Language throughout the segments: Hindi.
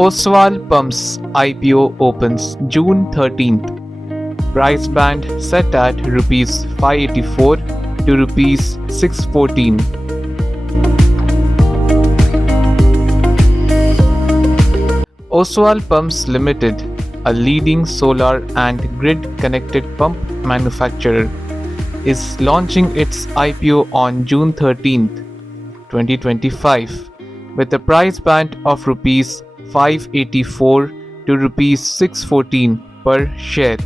Oswal Pumps IPO opens June 13th. Price band set at Rs 584 to Rs 614. Oswal Pumps Limited, a leading solar and grid-connected pump manufacturer, is launching its IPO on June 13th, 2025, with a price band of Rs 584 to Rs 614 per share.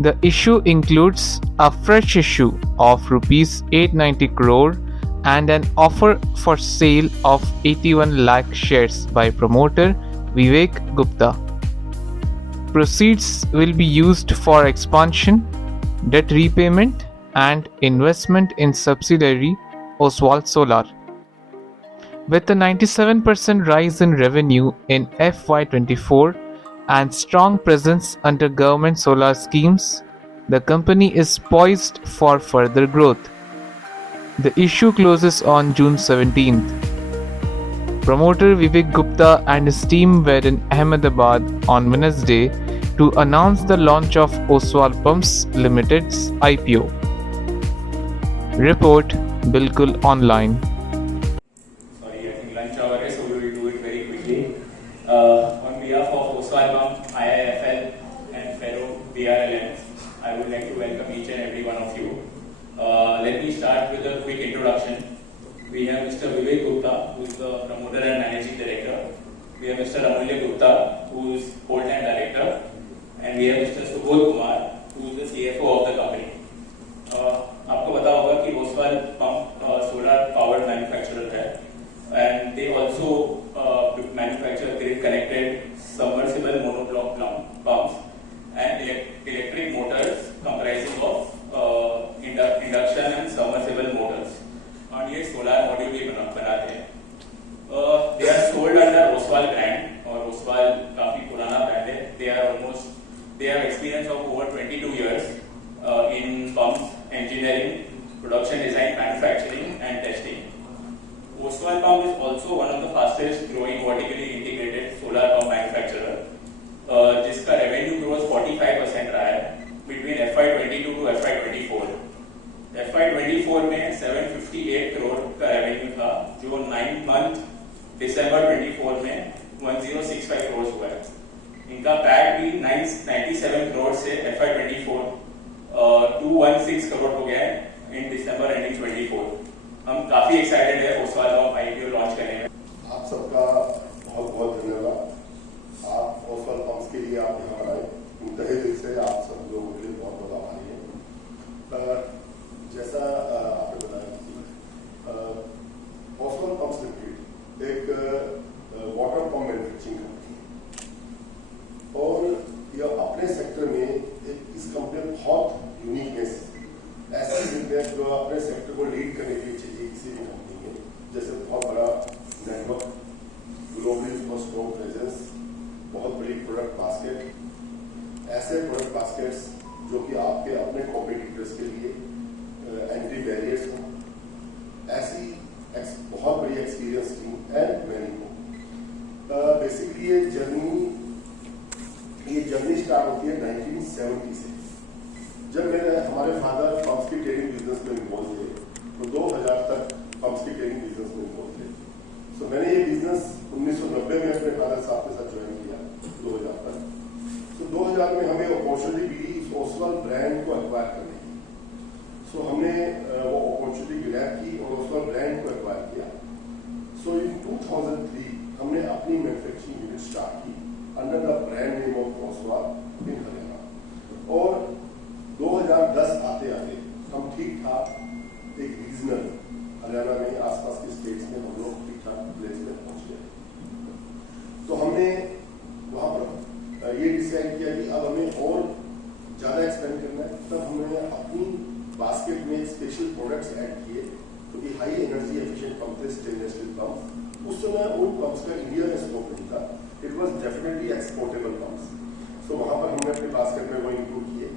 The issue includes a fresh issue of Rs 890 crore and an offer for sale of 81 lakh shares by promoter Vivek Gupta. Proceeds will be used for expansion, debt repayment, and investment in subsidiary Oswal Solar. With a 97% rise in revenue in FY24 and strong presence under government solar schemes, the company is poised for further growth. The issue closes on June 17th. Promoter Vivek Gupta and his team were in Ahmedabad on Wednesday to announce the launch of Oswal Pumps Limited's IPO. Report Bilkul Online. Lunch hour है, so we will do it very quickly. On behalf of Oswal Pump, IIFL and Ferro BRLN, I would like to welcome each and every one of you. Let me start with a quick introduction. We have Mr. Vivek Gupta, who is the promoter and managing director. We have Mr. Amulya Gupta, who is whole-time director, and we have Mr. Subodh Kumar, who is the CFO of the company. आपको पता होगा कि Oswal Pump solar powered manufacturer है. And they also manufacture grid-connected submersible monoblock pumps and electric motors comprising of induction and submersible motors. और ये solar module भी बनाते हैं. They are sold under Oswal brand और Oswal काफी पुराना brand है. They have experience of over 22 years in pumps, engineering, production design, manufacturing, and testing. Oswal Pump is also one of the fastest growing vertically integrated solar pump manufacturer, जिसका revenue growth 45% रहा है between FY22 to FY24. FY24 में 758 करोड़ का revenue था, जो 9 month December 24 में 1065 करोड़ हुआ है. इनका PAT भी 97 करोड़ से FY24 216 करोड़ हो गया है in December ending 24. हम काफी एक्साइटेड है ओसवाल पम्प आईपीओ लॉन्च करने में. आप सबका बहुत बहुत धन्यवाद. आप ओसवाल पम्प्स के लिए आप यहाँ आए, तहे दिल से आप सब लोगों के लिए बहुत बहुत आभारी हैं. जैसा आपने बताया, ओसवाल पम्प्स लिमिटेड एक वाटर पम्प मैन्युफैक्चरिंग कंपनी है और यह अपने सेक्टर में इस कंपनी में बहुत यूनिकनेस ऐसी बिजनेस जो अपने सेक्टर को लीड करने के लिए चाहिए किसी भी कंपनी में, जैसे बहुत बड़ा नेटवर्क, ग्लोबली स्ट्रॉन्ग प्रेजेंस, बहुत बड़ी प्रोडक्ट बास्केट, ऐसे प्रोडक्ट बास्केट्स जो कि आपके अपने कॉम्पिटिटर्स के लिए एंट्री बैरियर्स हो, ऐसी बहुत बड़ी एक्सपीरियंस टीम एंड मैनी हो. बेसिकली ये जर्नी स्टार्ट होती है 1970 से. जब हमारे फादर पंप्स की ट्रेडिंग बिजनेस में इन्वॉल्व थे, तो 2000 तक पंप्स की ट्रेडिंग बिजनेस में इन्वॉल्व थे. सो मैंने ये बिजनेस 1990 में अपने फादर साहब के साथ ज्वाइन किया 2000 तक. तो 2000 में हमें अपॉर्चुनिटी मिली इस ओसवाल ब्रांड को एक्वायर करने की. सो हमने वो अपॉर्चुनिटी ग्रैब की और ओसवाल ब्रांड को एक्वायर किया. सो इन 2003 हमने अपनी मैन्युफैक्चरिंग यूनिट स्टार्ट की under the brand name of Oswal in Haryana. और 2010 आते आते हम ठीक ठाक एक रीजनल हरियाणा में आसपास के स्टेट्स में हम लोग ठीक ठाक प्लेस में पहुंच गए. तो हमने वहां पर ये डिसाइड किया कि अब हमें और ज्यादा एक्सपेंड करना है. तब हमने अपनी बास्केट में स्पेशल प्रोडक्ट्स ऐड किए, क्योंकि हाई एनर्जी एफिशिएंट पंप थे, स्टेनलेस स्टील पंप. उस समय उन पंप्स का इंडिया में स्कोप नहीं था. It was definitely exportable pumps. So वहां पर हमने अपने बास्केट में वो इंक्लूड किए.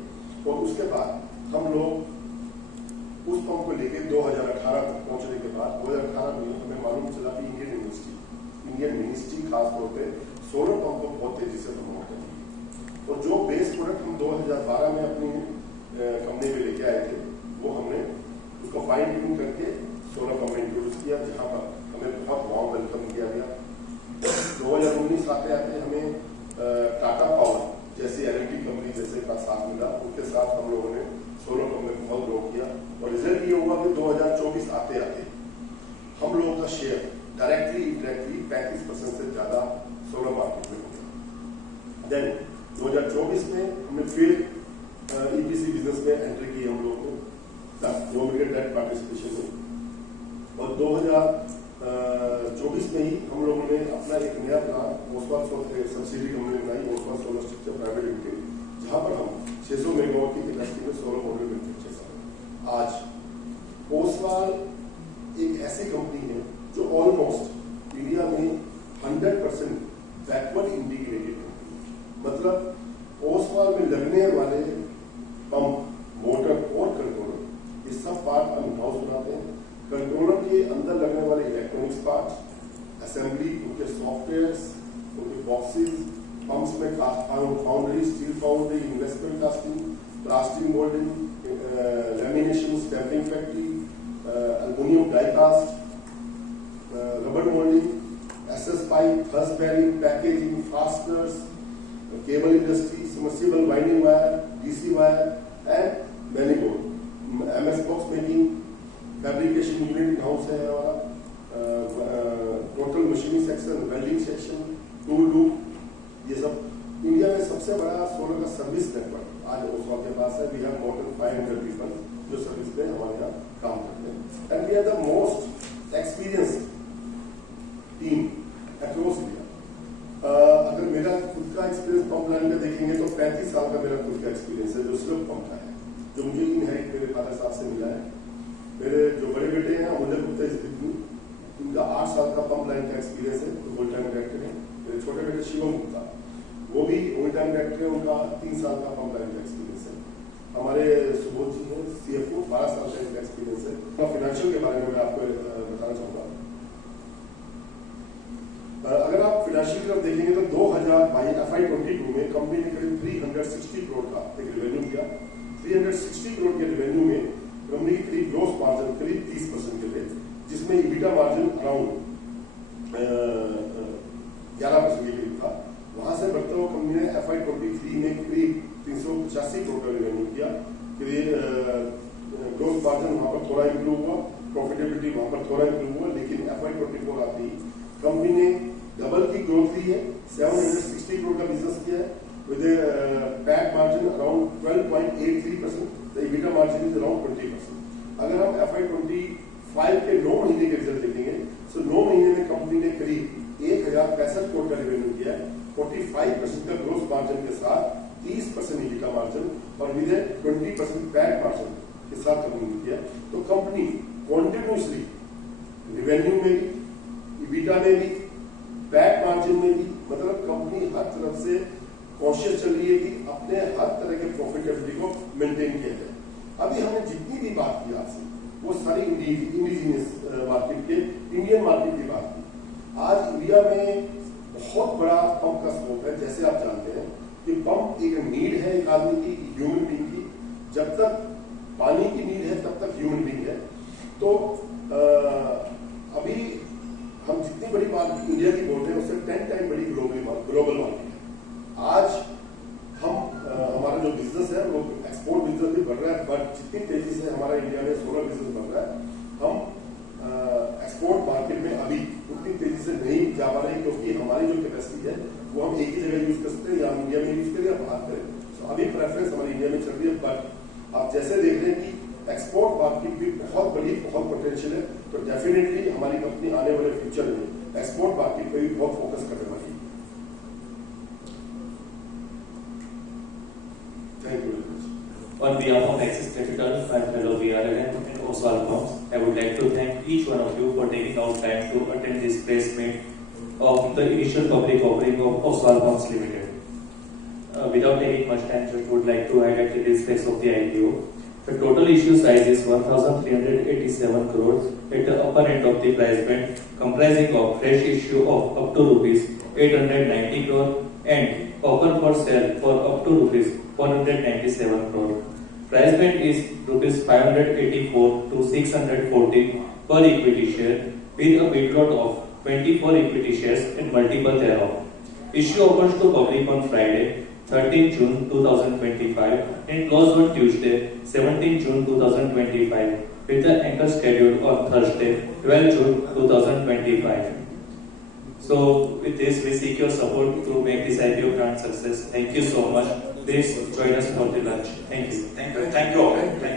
और उसके बाद हम लोग उस पंप को लेकर 2018 तक पहुंचने के बाद 2018 में हमें मालूम चला कि इंडियन इंडियन मिनिस्ट्री खासतौर पे सोलर पंप को बहुत तेजी से प्रमोट करेगी। और जो बेस प्रोडक्ट हम 2012 में अपनी कंपनी में लेके आए थे, वो हमने उसको फाइन ट्यून करके सोलर पंप में इंट्रोड्यूस किया, जहाँ पर हमें बहुत वार्म वेलकम किया गया। 2019 आते आते हमें टाटा पावर जैसी एलएनटी कंपनी जैसे का साथ मिला, उनके साथ हम लोगों ने सोलर पंप में बहुत ग्रो किया और रिजल्ट ये हुआ कि 2024 आते आते हम लोगों का शेयर डायरेक्टली इंडायरेक्टली 35% से ज्यादा सोलर मार्केट में हो गया। देन 2024 में हमने फिर ईपीसी बिजनेस में एंट्री की हम लोगों को 2 मिलियन डेट पार्टिसिपेशन में, और 2024 में ही हम लोगों ने अपना एक नया प्लान ओसवाल सब्सिडी कंपनी बनाई, Oswal solar structure private limited, जहां पर हम 600 मेगावाट की कैपेसिटी में सोलर मॉड्यूल मैन्युफैक्चर करें। आज ओसवाल एक ऐसी कंपनी है जो ऑलमोस्ट इंडिया में 100% बैकवर्ड इंटीग्रेटेड है। मतलब ओसवाल में लगने वाले पंप, मोटर और कंट्रोलर, ये सब पार्ट हम इन हाउस बनाते हैं। कंट्रोलर के अंदर लगने वाले इलेक्ट्रॉनिक्स पार्ट, असेंबली, उनके सॉफ्टवेयर्स, उनके बॉक्सेस, पंप्स में foundry, steel foundry, investment casting, plastic moulding, lamination, stamping factory, aluminium die cast, rubber moulding, SS pipe, thrust bearing, packaging, fasteners, cable industry, submersible winding wire, DC wire and many more. MS box making, fabrication unit in house है हमारा, total machining section, welding section, tool loop, ये सब इंडिया में सबसे बड़ा सोलर का सर्विस नेटवर्क आज ओसवाल के पास है। We have more than 500 people जो सर्विस में हमारे यहाँ काम करते हैं, and we are the most experience team across India. अगर मेरा खुद का एक्सपीरियंस पंप लाइन में देखेंगे तो 35 साल का मेरा खुद का एक्सपीरियंस है, जो सिर्फ पंप का है, जो मुझे इनहेरिट मेरे फादर साहब से मिला है। मेरे जो बड़े बेटे हैं अमूल्य गुप्ता, इनका 8 साल का पंप लाइन का एक्सपीरियंस है, तो फुल टाइम डायरेक्टर है। मेरे छोटे बेटे शिवम गुप्ता, वो भी फुल टाइम डायरेक्टर है, उनका 3 साल का पंप लाइन का एक्सपीरियंस है। हमारे सुबोध जी हैं सीएफओ, 12 साल का इनका एक्सपीरियंस है। फाइनेंशियल के बारे में मैं आपको बताना चाहूंगा। अगर आप फाइनेंशियल की तरफ देखेंगे तो 2022 FY22 में कंपनी ने करीब 360 करोड़ का एक रेवेन्यू किया। 360 करोड़ के रेवेन्यू में कंपनी की करीब ग्रोस मार्जिन करीब 30% के थे, जिसमें ईबिटा मार्जिन अराउंड 11% के करीब था। वहां से बढ़ते हुए कंपनी ने FY23 में करीब 385 करोड़ का रेवेन्यू किया। ग्रोस मार्जिन वहां पर थोड़ा इंप्रूव हुआ, प्रॉफिटेबिलिटी वहां पर थोड़ा इंप्रूव हुआ, लेकिन FY24 आते ही कंपनी ने डबल की ग्रोथ ली है, 760 करोड़ का बिजनेस किया है, with PAT margin around 12.83%, the EBITDA margin is around 20%। अगर हम FY25 के 9 महीने के रिजल्ट देखेंगे तो 9 महीने में कंपनी ने करीब 1065 करोड़ का रेवेन्यू किया है, 45% का ग्रोस मार्जिन के साथ, 30% ईबिटा मार्जिन और विद 20% पैट मार्जिन के साथ कंपनी ने किया। तो कंपनी कॉन्टिन्यूसली रेवेन्यू में भी, ईबिटा में भी, पैट मार्जिन में भी, मतलब कंपनी हर तरफ से कॉन्शियस चल रही है कि अपने हर तरह के प्रॉफिटेबिलिटी को मेंटेन किया जाए। अभी हमने जितनी भी बात की आपसे वो सारी इंडिजिनियस मार्केट के, इंडियन मार्केट की बात की। आज इंडिया में बहुत बड़ा पंप का स्कोप है। जैसे आप जानते हैं कि पंप एक नीड है एक आदमी की, ह्यूमन बीइंग की। जब तक पानी की नीड है तब तक ह्यूमन बीइंग है। तो अभी हम जितनी बड़ी बात इंडिया की बोल रहे हैं उससे 10 टाइम बड़ी ग्लोबल मार्केट है। आज हम हमारा जो बिजनेस है वो एक्सपोर्ट बिजनेस भी बढ़ रहा है, बट जितनी तेजी से हमारा इंडिया में सोलर बिजनेस बढ़ रहा है, हम एक्सपोर्ट मार्केट में अभी उतनी तेजी से नहीं जा पा रहे, क्योंकि हमारी जो कैपेसिटी है वो हम एक ही जगह यूज कर सकते हैं, या हम इंडिया में यूज करें या बाहर करें। तो अभी प्रेफरेंस हमारी इंडिया में चल रही है, बट आप जैसे देख रहे हैं कि एक्सपोर्ट मार्केट भी बहुत बड़ी, बहुत पोटेंशियल है। तो डेफिनेटली हमारी कंपनी आने वाले फ्यूचर में एक्सपोर्ट मार्केट पे भी बहुत फोकस करने वाली है। Thank you very much. On behalf of Axis Capital and fellow VRLN and Oswal Pumps, I would like to thank each one of you for taking out time to attend this press meet of the initial public offering of Oswal Pumps Limited. Without taking much time, just would like to highlight the details of the IPO. The total issue size is 1,387 crores at the upper end of the price band, comprising of fresh issue of up to rupees 890 crore and offer for sale for up to rupees 497 crore. Price band is rupees 584 to 640 per equity share with a bid lot of 24 equity shares and multiple thereof. Issue opens to public on Friday, 13 June 2025 and closed on Tuesday, 17 June 2025 with the anchor scheduled on Thursday, 12 June 2025. So with this, we seek your support to make this IPO grand success. Thank you so much. Please join us for the lunch. Thank you. Thank you all. Thank you.